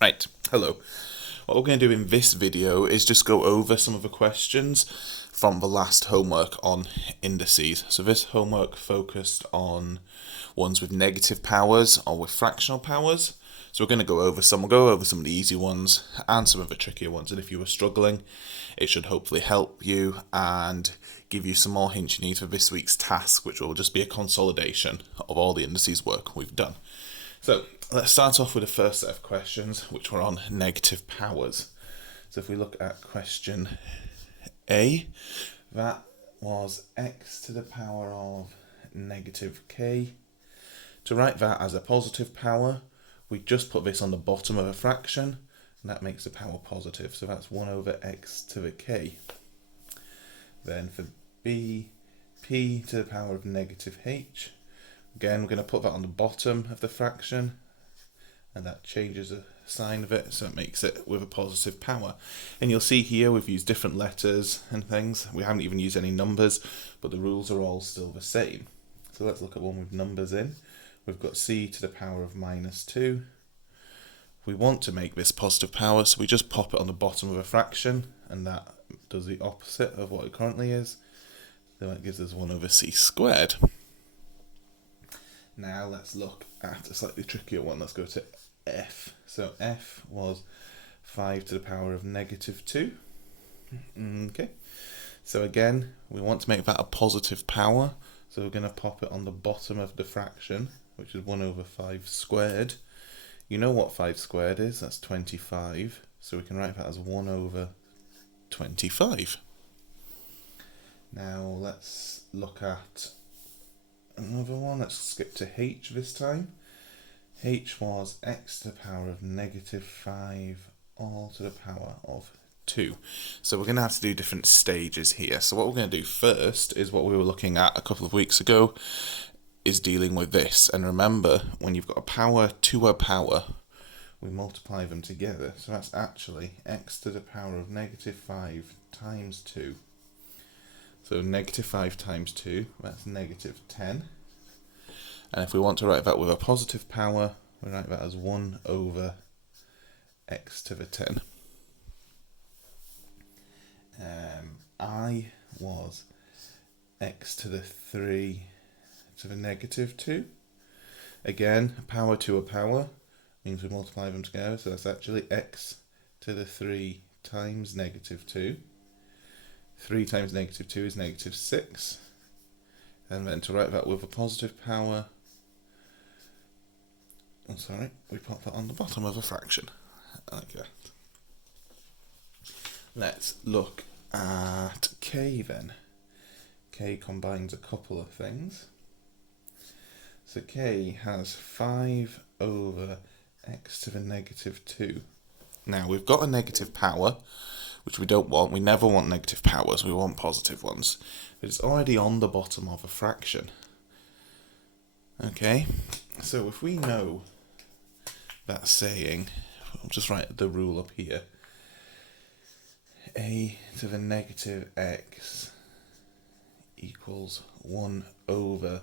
Right, hello. What we're going to do in this video is just go over some of the questions from the last homework on indices. So this homework focused on ones with negative powers or with fractional powers. So we're going to go over some. We'll go over some of the easy ones and some of the trickier ones. And if you were struggling, it should hopefully help you and give you some more hints you need for this week's task, which will just be a consolidation of all the indices work we've done. So let's start off with the first set of questions, which were on negative powers. So if we look at question A, that was x to the power of negative k. To write that as a positive power, we just put this on the bottom of a fraction, and that makes the power positive. So that's 1 over x to the k. Then for B, p to the power of negative h. Again, we're going to put that on the bottom of the fraction, and that changes the sign of it, so it makes it with a positive power. And you'll see here we've used different letters and things. We haven't even used any numbers, but the rules are all still the same. So let's look at one with numbers in. We've got c to the power of minus 2. We want to make this positive power, so we just pop it on the bottom of a fraction, and that does the opposite of what it currently is. So that gives us 1 over c squared. Now let's look at a slightly trickier one. Let's go to f. So f was 5 to the power of negative 2. Okay. So again, we want to make that a positive power. So we're going to pop it on the bottom of the fraction, which is 1 over 5 squared. You know what 5 squared is? That's 25. So we can write that as 1 over 25. Now let's look at another one. Let's skip to h this time. H was x to the power of negative 5 all to the power of 2. So we're going to have to do different stages here. So what we're going to do first is what we were looking at a couple of weeks ago, is dealing with this. And remember, when you've got a power to a power, we multiply them together. So that's actually x to the power of negative 5 times 2. So negative 5 times 2, that's negative 10. And if we want to write that with a positive power, we write that as 1 over x to the 10. I was x to the 3 to the negative 2. Again, a power to a power means we multiply them together, so that's actually x to the 3 times negative 2. 3 times negative 2 is negative 6. And then to write that with a positive power, we pop that on the bottom of a fraction, like that. Let's look at k then. K combines a couple of things. So k has 5 over x to the negative 2. Now we've got a negative power, which we don't want. We never want negative powers, we want positive ones. But it's already on the bottom of a fraction. Okay, so if we know that saying, I'll just write the rule up here. A to the negative x equals 1 over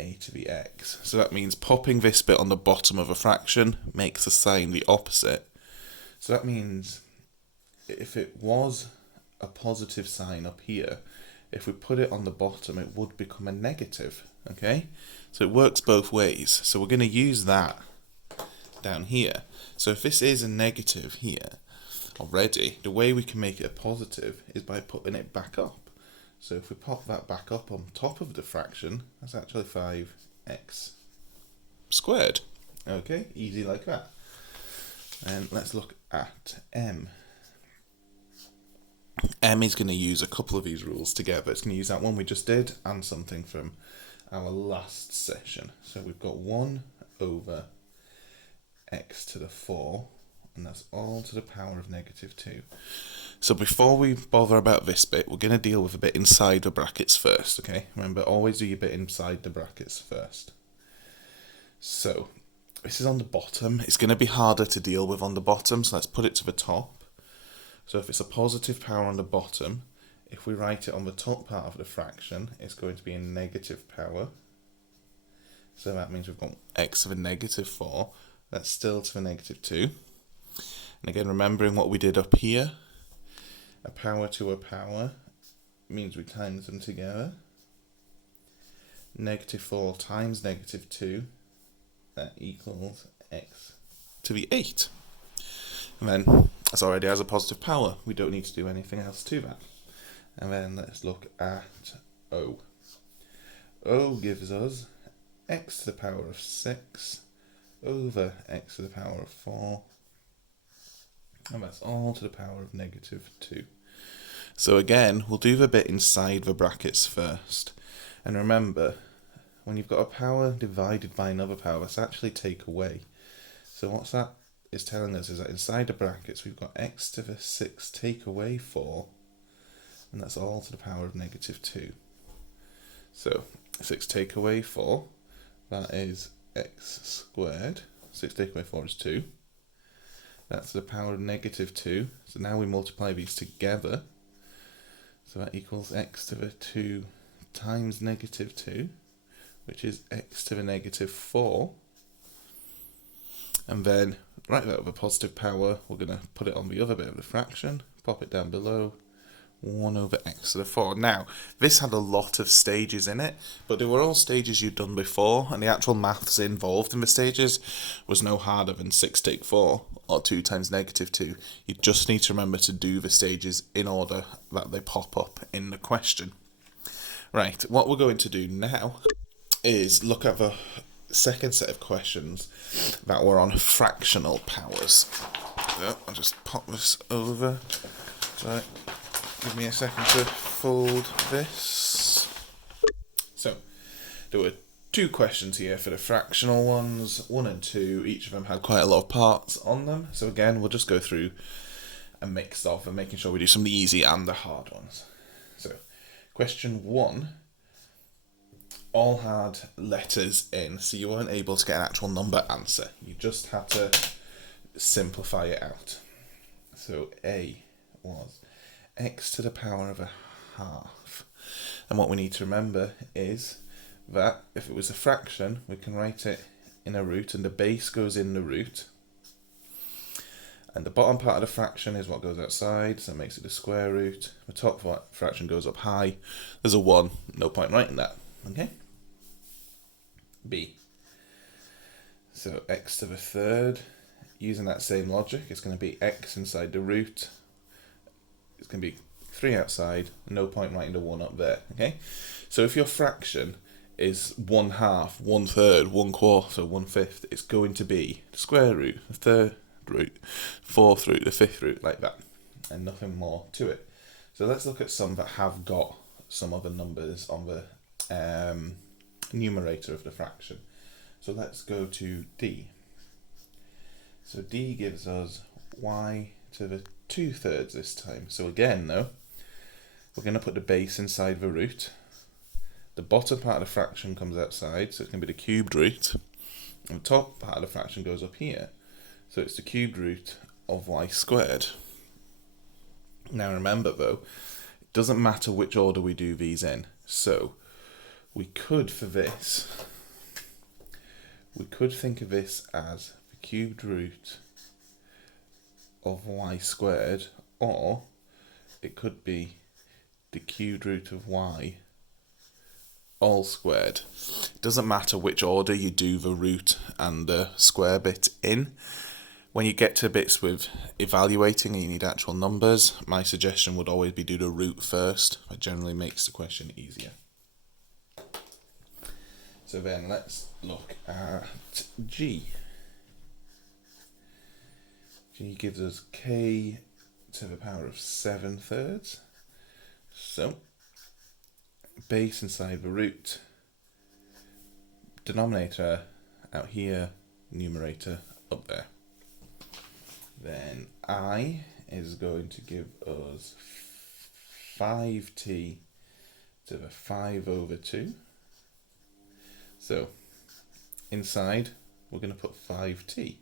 a to the x. So that means popping this bit on the bottom of a fraction makes the sign the opposite. So that means if it was a positive sign up here, if we put it on the bottom, it would become a negative. Okay, so it works both ways. So we're going to use that down here. So if this is a negative here already, the way we can make it a positive is by putting it back up. So if we pop that back up on top of the fraction, that's actually 5x squared. Okay, easy like that. And let's look at m. M is going to use a couple of these rules together. It's going to use that one we just did and something from our last session. So we've got 1 over x to the 4, and that's all to the power of negative 2. So before we bother about this bit, we're going to deal with a bit inside the brackets first, okay? Remember, always do your bit inside the brackets first. So this is on the bottom. It's going to be harder to deal with on the bottom, so let's put it to the top. So if it's a positive power on the bottom, if we write it on the top part of the fraction, it's going to be a negative power. So that means we've got x to the negative 4, That's still to the negative 2. And again, remembering what we did up here, a power to a power means we times them together. Negative 4 times negative 2, that equals x to the 8. And then, that's already has a positive power. We don't need to do anything else to that. And then let's look at O. O gives us x to the power of 6 over x to the power of 4. And that's all to the power of negative 2. So again, we'll do the bit inside the brackets first. And remember, when you've got a power divided by another power, that's actually take away. So what that is telling us is that inside the brackets, we've got x to the 6 take away 4, and that's all to the power of negative 2. So 6 take away 4, that is x squared. 6 take away 4 is 2. That's to the power of negative 2. So now we multiply these together. So that equals x to the 2 times negative 2, which is x to the negative 4. And then, right out of a positive power, we're going to put it on the other bit of the fraction, pop it down below, 1 over x to the 4. Now, this had a lot of stages in it, but they were all stages you'd done before, and the actual maths involved in the stages was no harder than 6 take 4, or 2 times negative 2. You just need to remember to do the stages in order that they pop up in the question. Right, what we're going to do now is look at the second set of questions that were on fractional powers. So I'll just pop this over. Right, give me a second to fold this. So there were 2 questions here for the fractional ones, 1 and 2. Each of them had quite a lot of parts on them. So again, we'll just go through a mix of them, making sure we do some of the easy and the hard ones. So question 1 all had letters in, so you weren't able to get an actual number answer. You just had to simplify it out. So A was x to the power of a half. And what we need to remember is that if it was a fraction, we can write it in a root, and the base goes in the root. And the bottom part of the fraction is what goes outside, so it makes it the square root. The top fraction goes up high. There's a 1, no point writing that. Okay? B. So x to the third, using that same logic, it's going to be x inside the root. It's going to be 3 outside, no point writing the 1 up there. Okay? So if your fraction is 1/2, 1/3, 1/4, 1/5, it's going to be the square root, the third root, 4th root, the 5th root, like that, and nothing more to it. So let's look at some that have got some other numbers on the numerator of the fraction. So let's go to D. So D gives us y to the 2/3 this time. So again though, we're going to put the base inside the root. The bottom part of the fraction comes outside, so it's going to be the cubed root. And the top part of the fraction goes up here. So it's the cubed root of y squared. Now remember though, it doesn't matter which order we do these in. So we could, for this, we could think of this as the cubed root of y squared, or it could be the cubed root of y all squared. It doesn't matter which order you do the root and the square bit in. When you get to bits with evaluating and you need actual numbers, my suggestion would always be do the root first. It generally makes the question easier. So then let's look at G. G gives us k to the power of 7/3. So base inside the root, denominator out here, numerator up there. Then I is going to give us 5t to the 5/2. So inside we're going to put 5t.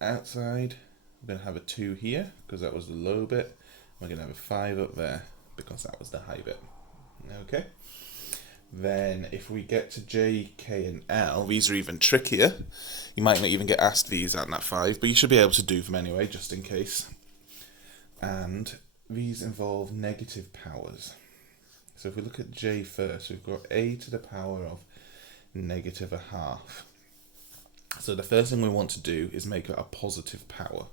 Outside we're going to have a 2 here because that was the low bit. We're going to have a 5 up there because that was the high bit. Okay. Then if we get to J, K and L, these are even trickier. You might not even get asked these at Nat 5, but you should be able to do them anyway, just in case. And these involve negative powers. So if we look at J first, we've got a to the power of negative a half. So the first thing we want to do is make it a positive power.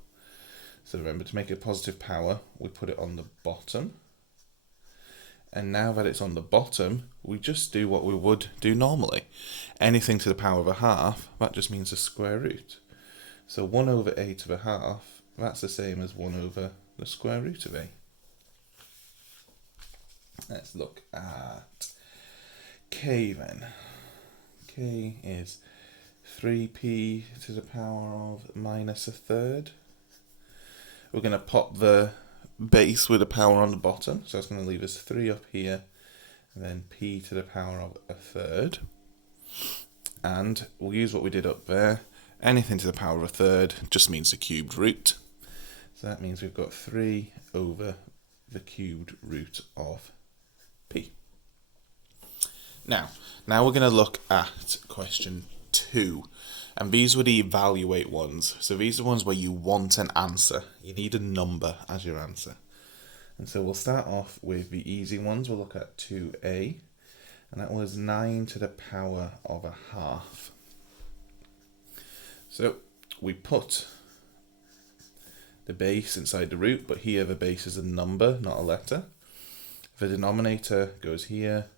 So remember, to make it a positive power, we put it on the bottom. And now that it's on the bottom, we just do what we would do normally. Anything to the power of a half, that just means a square root. So 1 over a to the half, that's the same as 1 over the square root of a. Let's look at k then. K is 3p to the power of minus a third. We're going to pop the base with a power on the bottom, so it's going to leave us 3 up here, and then p to the power of a third. And we'll use what we did up there. Anything to the power of a third just means the cubed root. So that means we've got 3 over the cubed root of p. Now we're going to look at question 2. And these were the evaluate ones. So these are ones where you want an answer. You need a number as your answer. And so we'll start off with the easy ones. We'll look at 2a. And that was 9 to the power of a half. So we put the base inside the root, but here the base is a number, not a letter. The denominator goes here.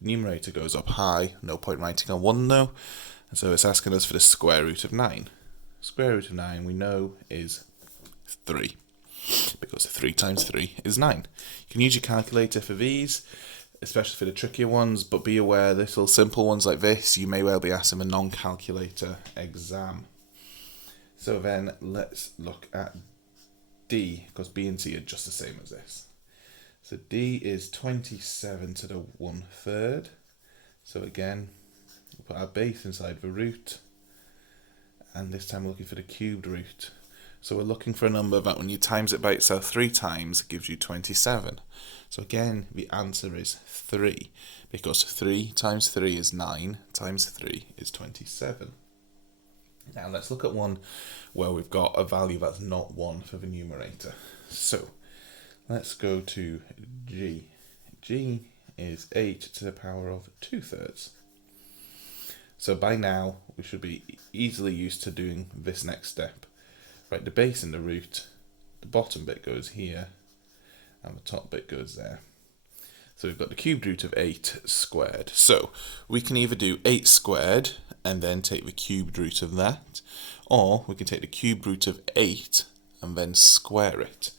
The numerator goes up high. No point writing a 1 though. And so it's asking us for the square root of 9. Square root of 9 we know is 3, because 3 times 3 is 9. You can use your calculator for these, especially for the trickier ones, but be aware little simple ones like this, you may well be asked in a non-calculator exam. So then let's look at D, because B and C are just the same as this. So D is 27 to the 1/3. So again, we'll put our base inside the root, and this time we're looking for the cubed root. So we're looking for a number that when you times it by itself 3 times, it gives you 27. So again, the answer is 3, because 3 times 3 is 9, times 3 is 27. Now let's look at one where we've got a value that's not 1 for the numerator. So let's go to G. G is 8 to the power of 2/3. So by now, we should be easily used to doing this next step. Right, the base in the root, the bottom bit goes here, and the top bit goes there. So we've got the cubed root of 8 squared. So we can either do 8 squared, and then take the cubed root of that, or we can take the cubed root of 8, and then square it.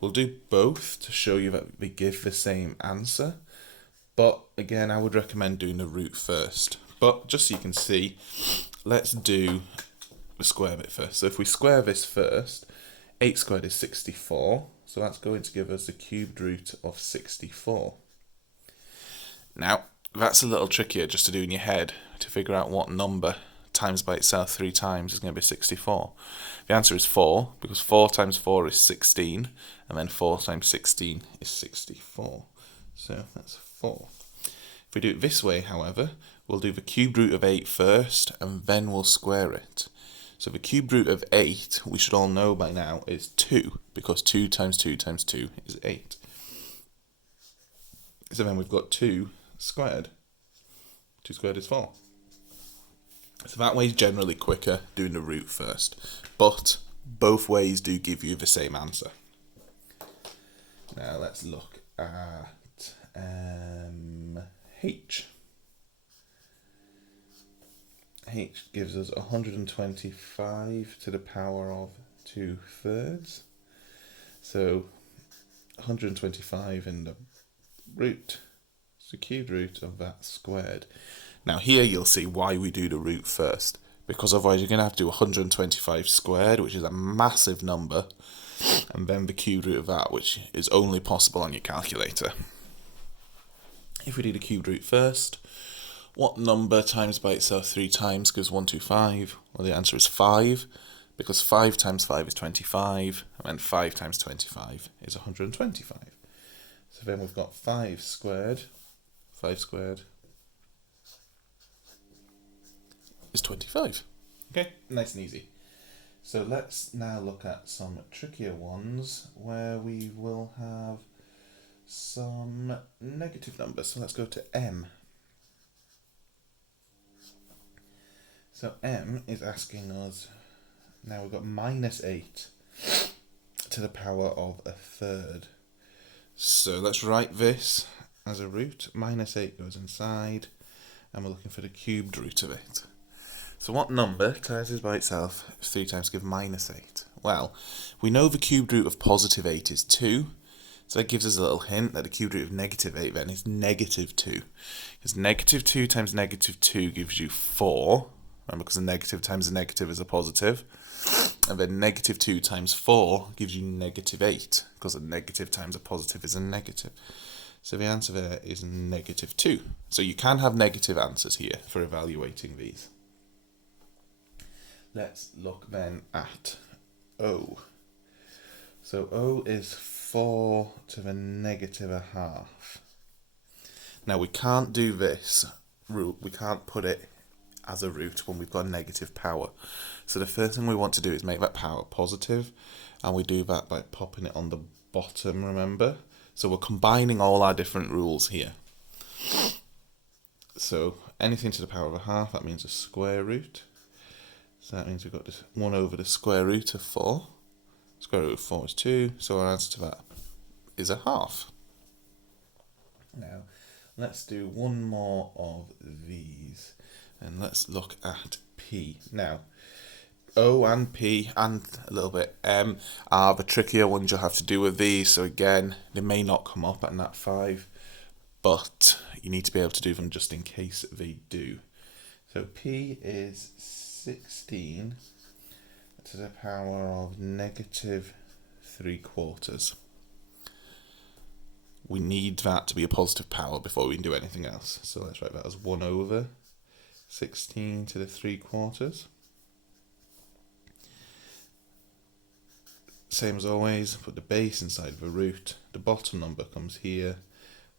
We'll do both to show you that they give the same answer, but again, I would recommend doing the root first. But just so you can see, let's do the square bit first. So if we square this first, 8 squared is 64, so that's going to give us the cubed root of 64. Now, that's a little trickier just to do in your head, to figure out what number times by itself 3 times is going to be 64. The answer is 4, because 4 times 4 is 16, and then 4 times 16 is 64. So that's 4. If we do it this way, however, we'll do the cubed root of 8 first, and then we'll square it. So the cubed root of 8, we should all know by now, is 2, because 2 times 2 times 2 is 8. So then we've got 2 squared. 2 squared is 4. So that way is generally quicker, doing the root first. But both ways do give you the same answer. Now let's look at H. H gives us 125 to the power of 2/3. So 125 in the root, it's the cubed root of that squared. Now here you'll see why we do the root first, because otherwise you're going to have to do 125 squared, which is a massive number, and then the cubed root of that, which is only possible on your calculator. If we do the cubed root first, what number times by itself 3 times gives 125? Well, the answer is 5, because 5 times 5 is 25, and then 5 times 25 is 125. So then we've got 5 squared, is 25. Okay, nice and easy. So let's now look at some trickier ones where we will have some negative numbers. So let's go to M. So M is asking us, now we've got -8 to the power of a third. So let's write this as a root. -8 goes inside, and we're looking for the cubed root of it. So what number times by itself if 3 times give -8? Well, we know the cubed root of +8 is 2, so that gives us a little hint that the cubed root of -8 then is -2. Because -2 times -2 gives you 4, remember, because a negative times a negative is a positive, and then -2 times 4 gives you -8, because a negative times a positive is a negative. So the answer there is -2. So you can have negative answers here for evaluating these. Let's look then at O. So O is 4 to the -1/2. Now we can't do this root, we can't put it as a root when we've got a negative power. So the first thing we want to do is make that power positive, and we do that by popping it on the bottom, remember? So we're combining all our different rules here. So anything to the power of a half, that means a square root. So that means we've got this 1 over the square root of 4. Square root of 4 is 2, so our answer to that is a half. Now, let's do one more of these, and let's look at P. Now, O and P, and a little bit M, are the trickier ones you'll have to do with these, so again, they may not come up at nat 5, but you need to be able to do them just in case they do. So P is 16 to the power of -3/4. We need that to be a positive power before we can do anything else. So let's write that as 1 over 16 to the 3/4. Same as always, put the base inside the root. The bottom number comes here,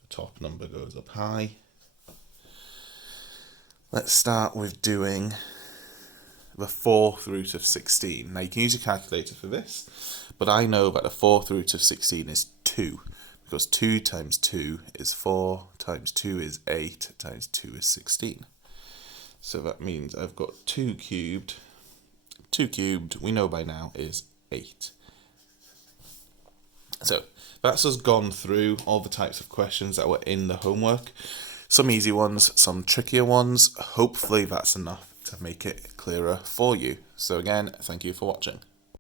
the top number goes up high. Let's start with doing the 4th root of 16. Now you can use your calculator for this, but I know that the 4th root of 16 is 2, because 2 times 2 is 4, times 2 is 8, times 2 is 16. So that means I've got 2 cubed. 2 cubed, we know by now, is 8. So that's us gone through all the types of questions that were in the homework. Some easy ones, some trickier ones. Hopefully that's enough to make it clearer for you. So again, thank you for watching.